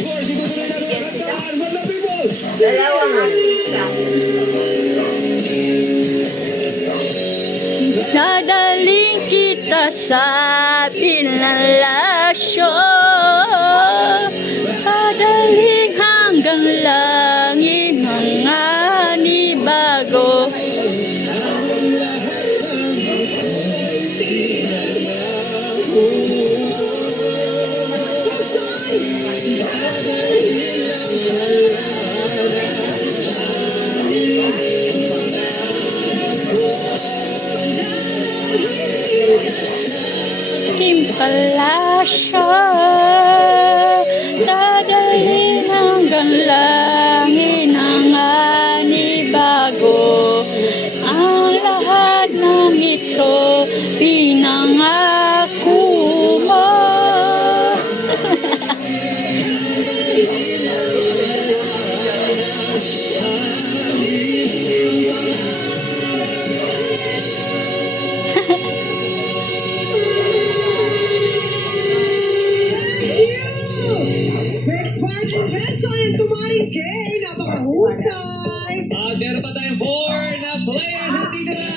course, itutuloy natin ang kantahan. Madlang people! Dalawang artista. Dadaling kita sa pinalasyon, dadaling hanggang langit mga nibago. Palasyo, dadaling hanggang langit ng anibago. Ang lahat ng ito pinangako mo. Congratulations to Maring Kay! Napakahusay! Meron pa tayong 4 na players at titira.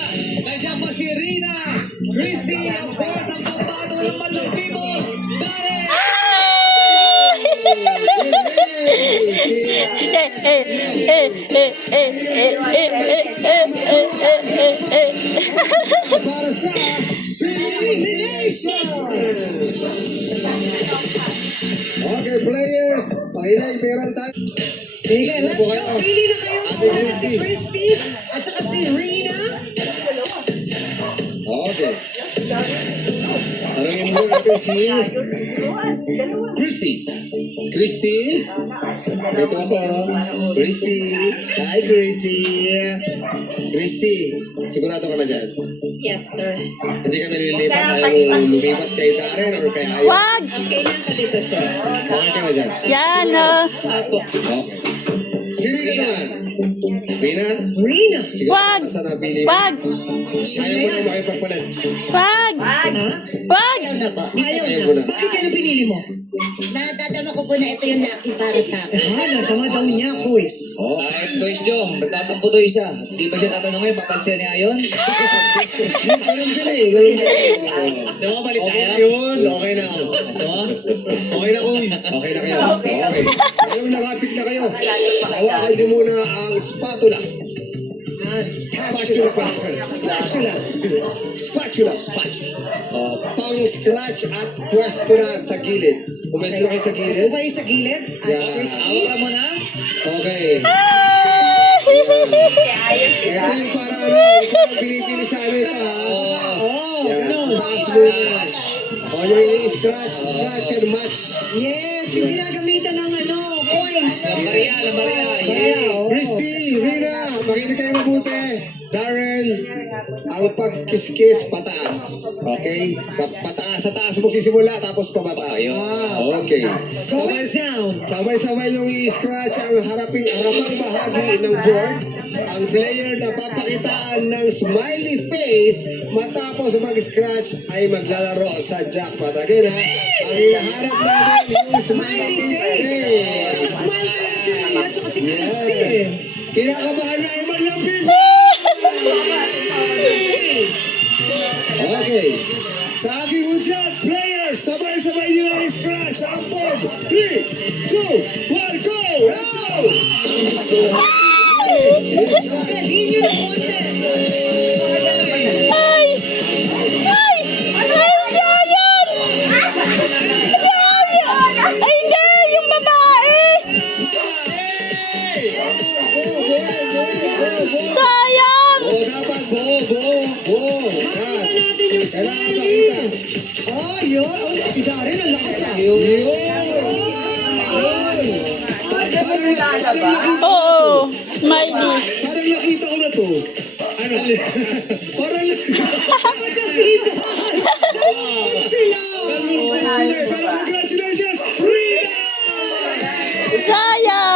Nandiyan pa si Rina, Chrissy, of course, ang pambato ng Madlang people, Darren! Para sa elimination! Okay, players, pahinay, meron tayo. Sige, let's po go! kayo. Pili na kayo. Ate Una na si Christy. Christy at saka si Rina. Okay. Tanungin mo natin si Christy. Christy? Ito ako. Christy. Hi, Christy. Christy, sigurado ka na dyan? Yes, sir. Hindi ka nalilipat, ayaw lumipat kay Darren or kay Ayo? Wag! Okay na ka dito, sir. Okay ka na dyan? Yan Ako. Okay. Si Rina naman. Rina? Rina! Sigurado Wag! ka na napili mo. Wag! Ayaw mo na makipagpalit. Wag! Ha? Wag! Ayaw Ayaw mo na. na. Bakit yan ang pinili mo? Nadadama ko po na ito yung lucky para sa akin. Ha? Natama daw niya, quiz. Oh. Kahit Coach Jong, nagtatampo to isa. Hindi ba siya tatanungin, papansin niya yun? Ganun din eh. Ganun din eh. Oh. So, balik Okay tayo. yun. Okay na ako. So, Okay na quiz. Okay na kayo. Okay. Ngayon nakapit na kayo. Hawakan niyo muna ang spatula. At Spatula pa. spatula. Spatula. Pang-scratch at pwesto na sa gilid. Pwesto na kayo sa Gusto gilid. kayo sa gilid? At Yeah. Christy? awak mo na. Okay. Ito yung parang ano, parang binibili sa ano ito ha. Oh, Yan. ganun. Taas mo yun. O yung ini-scratch, scratch and match. Yes, yung ginagamitan ng ano, coins. Lambarya, lambarya. Lambarya, oh. Christy, Rina, makinig kayo mabuti. Darren, ang pagkiskis pataas. Okay? Pataas sa taas magsisimula tapos pababa. Ayun. Okay. Going down. Sabay-sabay yung i-scratch ang harapang bahagi ng board. Ang player na papakitaan ng smiley face matapos mag-scratch ay maglalaro sa jackpot. Again ha, ang hinaharap namin yung Smiley face. Nakasmile talaga si Rina at saka si Christy. Yeah. Kinakabahan na yung Madlang people! Okay. Sa aking hudyat, players, sabay-sabay nyo lang i-scratch ang board. 3, 2, 1, go! Go! Galing yun ang konti. Ay! Ay! Ay! Giant! Giant! Ay, hindi! Yung babae! Sayang! Dapat buo. Makita natin yung smiley. Oh, yun. Oh, si Darren, ang lakas ah. Oo, smiley. Parang nakita ko na to. Ano? Parang nakita. Magkapitan. Dalawang sila. Pero congratulations, Rina! Sayang!